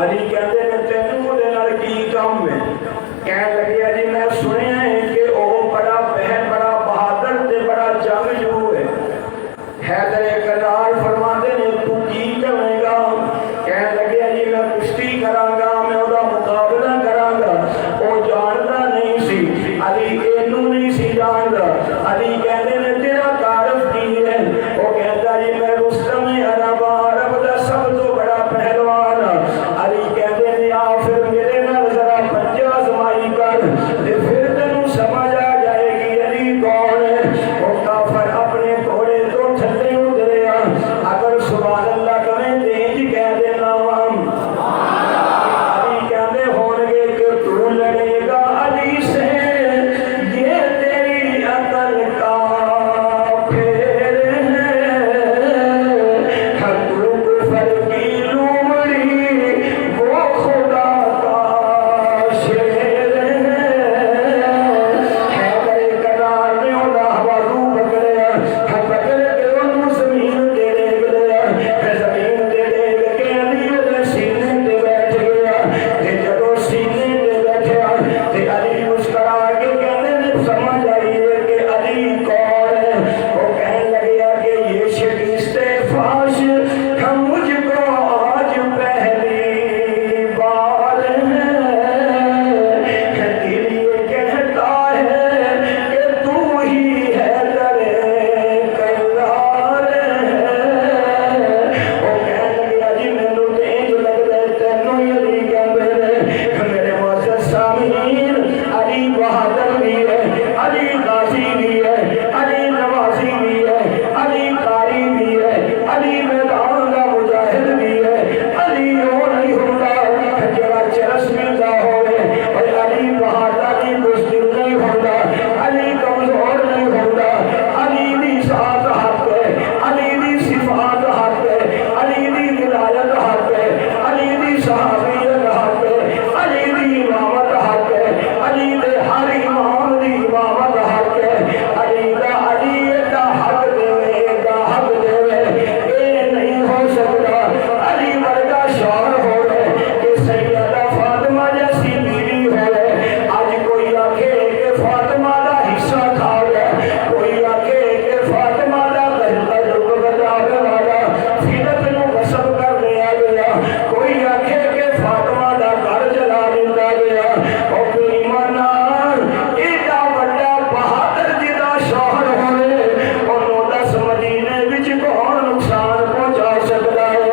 علی کہتے ہیں تینوں دے نال کی کام ہے؟ کہنے لگے جی میں سنیا ہے کہ وہ بڑا بہادر تے بڑا جنگجو ہے۔ حیدر کرار فرماتے نے تو کی کرے گا؟ کہنے لگے جی میں کشتی کراں گا، میں وہ مقابلہ کراں گا۔ وہ جانتا نہیں سی، علی اینو نہیں سی جانتا۔ علی کہتے نے تیرا تعارف کی ہے؟ وہ کہتا جی میں رستم عرب، عرب دا سب تو بڑا پہلوان۔ علی کہتے نے آ پھر میرے نال ذرا پنجہ آزمائی کر تے پھر تینوں سمجھ آ جائے گی علی کون ہے۔ وہ کافر اپنے گھوڑے تو تھلے اتریا، اگر سبحان اللہ کہیں تینج کہہ دینا ہم علی کہتے ہون گے کہ تو لڑے گا علی سے، یہ تیری عقل کا پھیر ہے، تو کفر کی لومڑی وہ خدا کا شیر ہے۔ حیدر کرار نے انہاں بازو پکڑیا، پکڑ کے انہوں زمین تے ڈیگ لیا، زمین تے ڈیگ کے علی دے سینے تے بیٹھ گیا۔ تے جدوں سینے تے بیٹھیا تے علی مسکرا کے کہنے نے سمجھ آئی ہے کہ علی کون ہے۔ وہ کہنے لگیا کہ یہ شکست فاش ہم مجھ کو آج پہلی بار ہے، دل یہ کہتا ہے کہ تو ہی حیدر کرار ہے۔ وہ کہنے لگیا جی مینوں تے انج لگدا ہے تینوں ہی علی کہندے نے۔ میرے معزز سامعین، علی بہادر بھی ہے، علی غازی بھی ہے، علی نوازی بھی ہے، علی قاری بھی ہے، علی میدان دا مجاہد بھی ہے۔ علی وہ نہیں ہوتا جڑا چرس ملتا ہوئے، اور علی بہادر کی بزدل نہیں ہوتا، علی کمزور نہیں ہوتا۔ علی دی ذات حق ہے، علی دی صفات حق ہے، علی دی ولایت حق ہے، علی دی صحابیت حق ہے، علی دی امامت حق ہے، علی دے ہر امام دی امامت حق ہے۔ علی دا حق دے گا، حق دے اے نہیں ہو سکتا علی ورگا شوہر ہوئے کہ سیدہ فاطمہ جیسی بیوی ہوئے۔ آج کوئی آکھے کہ فاطمہ دا حصہ کھا گیا، کوئی آکھے کہ فاطمہ دا رب بتانے والا فیدت نو غصب کر لیا گیا، کوئی آکھے کہ فاطمہ دا گھر جلا دیا گیا۔ او بے ایمانان، ایڈا بڑا بہادر جدا شوہر ہوئے، انہوں دس مدینے وچ کون نقصان پہنچا سکتا ہے؟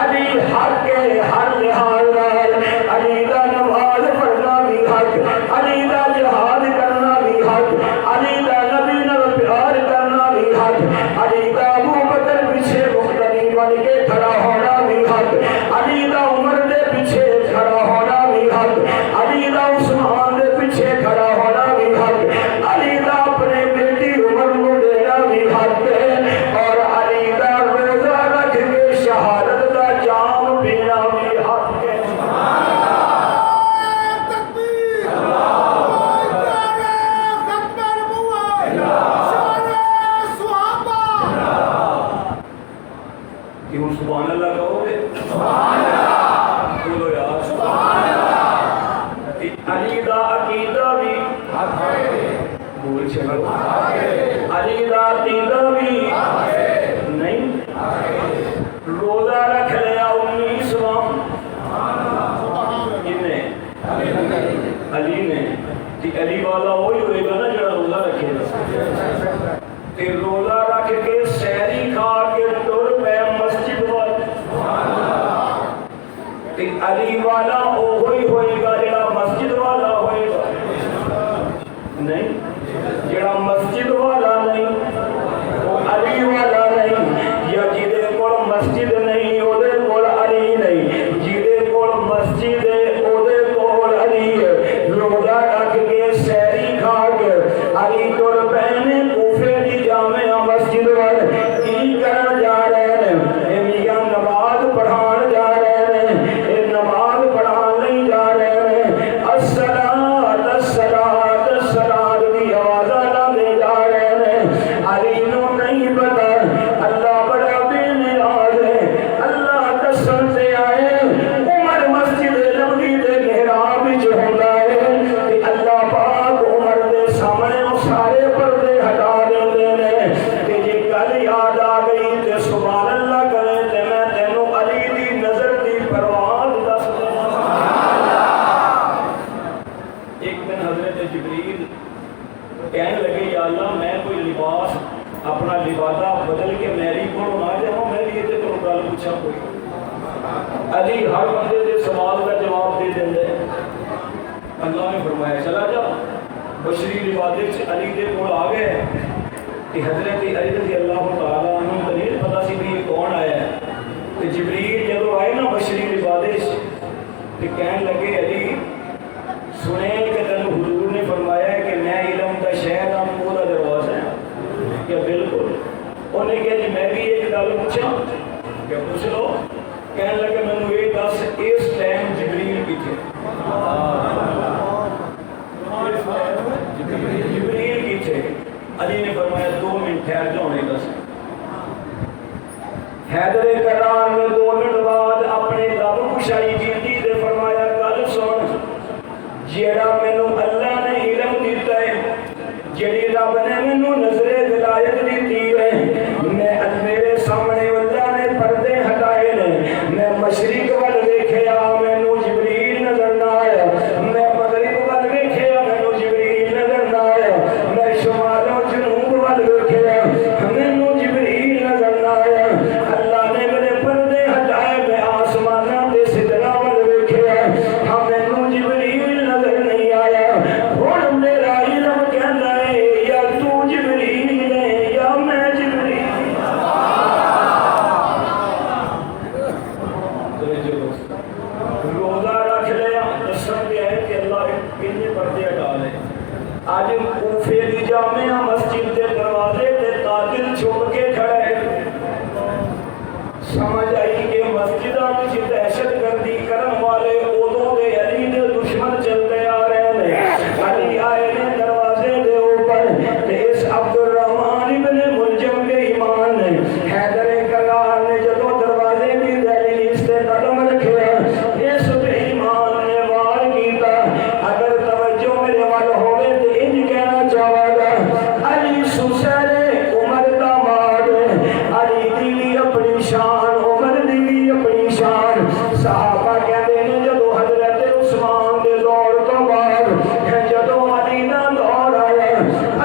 علی حق ہے ہر لحاظ نال، علی دا نماز پڑھنا بھی حق، علی دا جہاد کرنا بھی حق، علی دا نبی نال پیار کرنا بھی حق، علی دا ابو بکر پیچھے مقتدی بن کے کھڑا ہونا بھی حق، علی دا عمر دے پیچھے کھڑا ہونا بھی حق، علی دا عثمان دے پیچھے کھڑا ہونا بھی حق، علی دا اپنے بیٹی عمر کو دینا بھی حق ہے، اور علی دا روزہ رکھ کے شہادت دا جام پینا بھی حق ہے۔ کیوں سبحان اللہ کہو گے؟ بولو یار سبحان اللہ۔ علی دا عقیدہ بھی بول چلو، علی دا عقیدہ بھی نہیں۔ روزہ رکھ لیا 19واں علی نے، علی والا وہی ہوئے گا نا جڑا روزہ رکھے گا۔ تے روزہ رکھ کے سحری کھا کے ٹر پے مسجد وال، تے علی والا وہی ہوئے گا جڑا مسجد والا ہوئے گا؟ نہیں، جڑا مسجد والا نہیں وہ علی والا نہیں، یا جہدے کول مسجد نہیں او دے کول علی نہیں، جہدے کول مسجد ہے او دے کول علی ہے۔ روزہ رکھ کے سحری کھا کے علی ٹر پے کوفے دی جامع مسجد وال، کی کرن جا رہے ہیں؟ اے میاں نماز پڑھان جا رہے ہیں، اے نماز پڑھان نہیں جا رہے ہیں۔ الصلاۃ الصلاۃ الصلاۃ دی آوازاں لاندے جا رہے ہیں۔ اللہ نے فرمایا چلا جا. بشری روایت علی دے کول آ گئے کہ حضرت علی رضی اللہ تعالیٰ عنہ کو نہیں پتا سی کہ یہ کون آیا ہے. تو جبریل جب آئے نا بشری روایت تو کہنے لگے علی سنے کہ تین حضور نے فرمایا ہے کہ میں علم کا شہر ہوں پورا دروازہ ہے. کیا بالکل. انہیں کہا جی میں بھی ایک گل پوچھا. کیا پوچھ لو. کہنے لگے مینوں یہ دس اس ٹائم جبریل کتنے. جبریل کتنے. علی نے فرمایا 2 منٹ ٹھہر جاؤ نہیں دس. حیدر کرار نے 2 منٹ بعد اپنے لب کشائی کی تے فرمایا گل سن جیڑا مینوں اللہ نے علم دیتا ہے جیڑی رب نے مینوں نظر ولایت دیتی ہے میں میرے سامنے اللہ نے پردے ہٹائے نے میں مشرق ول ویکھیا مینوں جبریل نظر نہ آیا میں مغرب ول ویکھیا مینوں جبریل نظر نہ آیا میں شمال و جنوب ول ویکھیا مینوں جبریل نظر نہ آیا اللہ نے میرے پردے ہٹائے میں آسماناں تے ستارا ول ویکھیا ہاں مینوں جبریل نظر نہیں آیا. ہن میرا علم کہندا ہے یا تو جبریل ہے یا میں جبریل. روزہ رکھ لیا دسن دے ہے کہ اللہ کتنے پردے ہٹا لے. آج کوفے دی جامعہ مسجد کے دروازے تے قاتل چھپ کے کھڑا ہے. سمجھ آئی کہ مسجداں وچ دہشت گردی کرن والے ادوں دے علی دے دشمن چلتے آ رہے ہیں. علی آئے نے دروازے دے اوپر تے اس عبد الرحمن ابن ملجم کے ایمان نے حیدر کرار نے جدوں دروازے دی دہلیز تے قدم رکھیا اس بے ایمان نے وار کیتا. اگر توجہ میرے وال ہوے تے انج کہنا چاہواں گا علی سسر عمر دا ماد علی دی اپنی شان عمر دی اپنی شان. صحابہ کہتے ہیں جدو حضرت عثمان دے دور تو بعد جدو علی دا دور آیا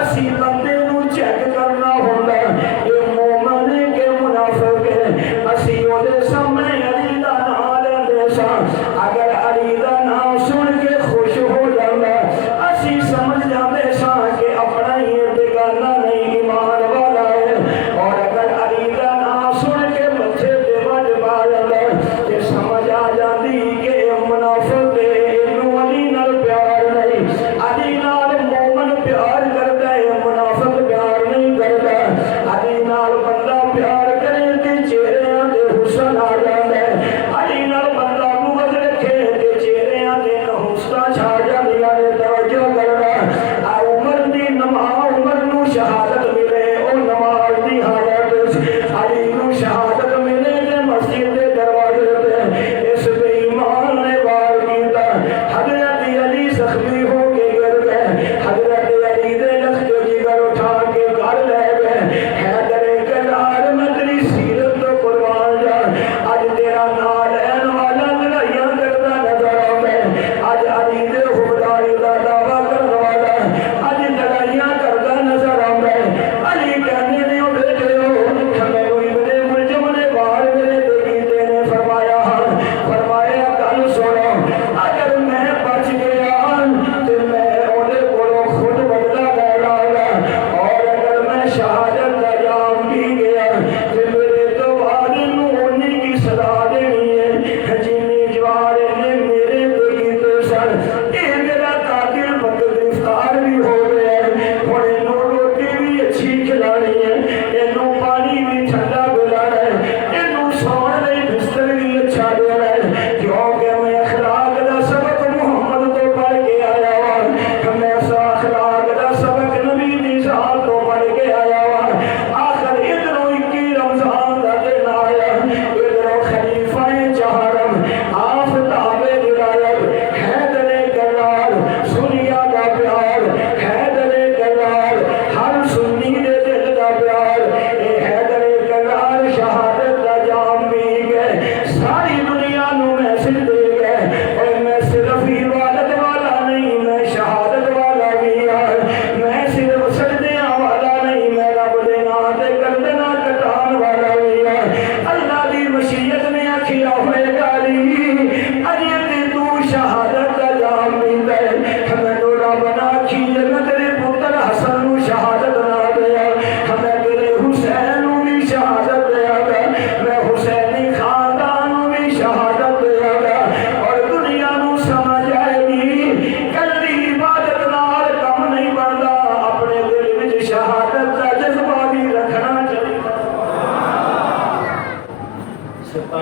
اسی بندے نو چیک کرنا ہوندا یہ مومن ہے کہ منافق ہے. اسی او دے سامنے علی دا نام لیندے ساں اگر علی دا نام سن کے خوش ہو جاندا اسی سمجھ جاندے ساں کہ اپنا ہی بیگانہ نہیں ایمان والا ہے. اور اگر علی دا نام سن کے متھے تے وڈ پا جاندا تے سمجھ آ جاندی کہ منافق ہے اینوں علی نال پیار نہیں. علی نال مومن پیار کردا ہے منافق پیار نہیں کردا. علی نال بندہ پیار کرے تے چہریاں تے حسن آ جاندا ہے. علی نال بندہ بغض رکھے تے چہریاں تے نحوستاں چھا جاندیاں نے. توجہ کرنا آ عمر دی نماز عمر نو شہادت ملے او نماز دی حالت علی نو شہادت ملے تے مسجد دے دروازے تے اس بے ایمان نے وار کیتا. حضرت علی زخمی ہو کے گر گئے. حضرت علی دے لخت جگر اٹھا کے گھر لے گئے. حیدر کرار میں تیری سیرت تو قربان جا اج تیرا نام لین والا لڑائیاں کردا نظر آوے. اج علی دے حکمرانی دا دعویٰ کرن والا اج لڑائیاں کردا نظر آوے. علی کہندے نے او بیٹھو مینوں ابن ملجم نے وار میرے تے کیتے نے فرمایا گل سنو اگر میں بچ گیا تے میں اودے کولوں خود بدلہ لے لاں گا اور اگر میں شہادت دا جام پی گیا تے میرے تو بعد نوں اونی کی سزا دینی ہے جنی جوار نے میرے تے کیتے سن. اے میرا قاتل بد گرفتار بھی ہو گیا ہن اینوں روٹی بھی اچھی کھلانی ہے اینوں پانی بھی ٹھنڈا پلانا ہے اینوں سون لئی بستر بھی اچھا دینا ہے کیونکہ میں اخلاق دا سبق محمد تو پڑھ کے آیا ہوں. میں اخلاق دا سبق نبی دی ذات تو پڑھ کے آیا ہوں. آخر ادھروں 21 رمضان دا دن آیا ادھروں خلیفہ چہارم آفتاب ولایت حیدر کرار سنیا دا پیار حیدر کرار ہر سنی دے دل دا پیار اے حیدر کرار شہادت دا جام پی گئے. ساری دنیا نو میسج دے گئے اور میں صرف عبادت والا نہیں میں شہادت والا بھی ہوں. میں صرف سجدیاں والا نہیں میں رب دے نام تے گردنا کٹان والا بھی ہوں. اللہ دی مشیت نے آکھیا ہوئے گا علی اجے تے تو شہادت دا جام پیندا ہے